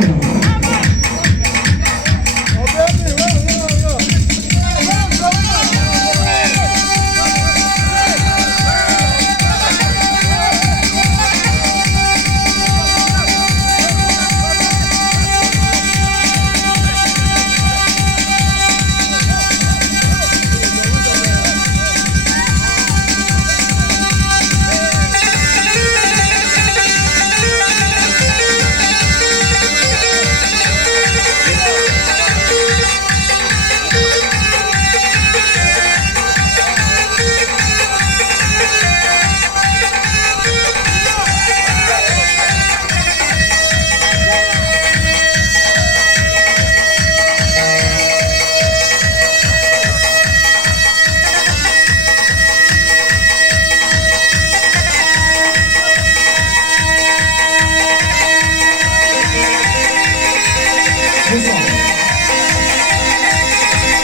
거예요.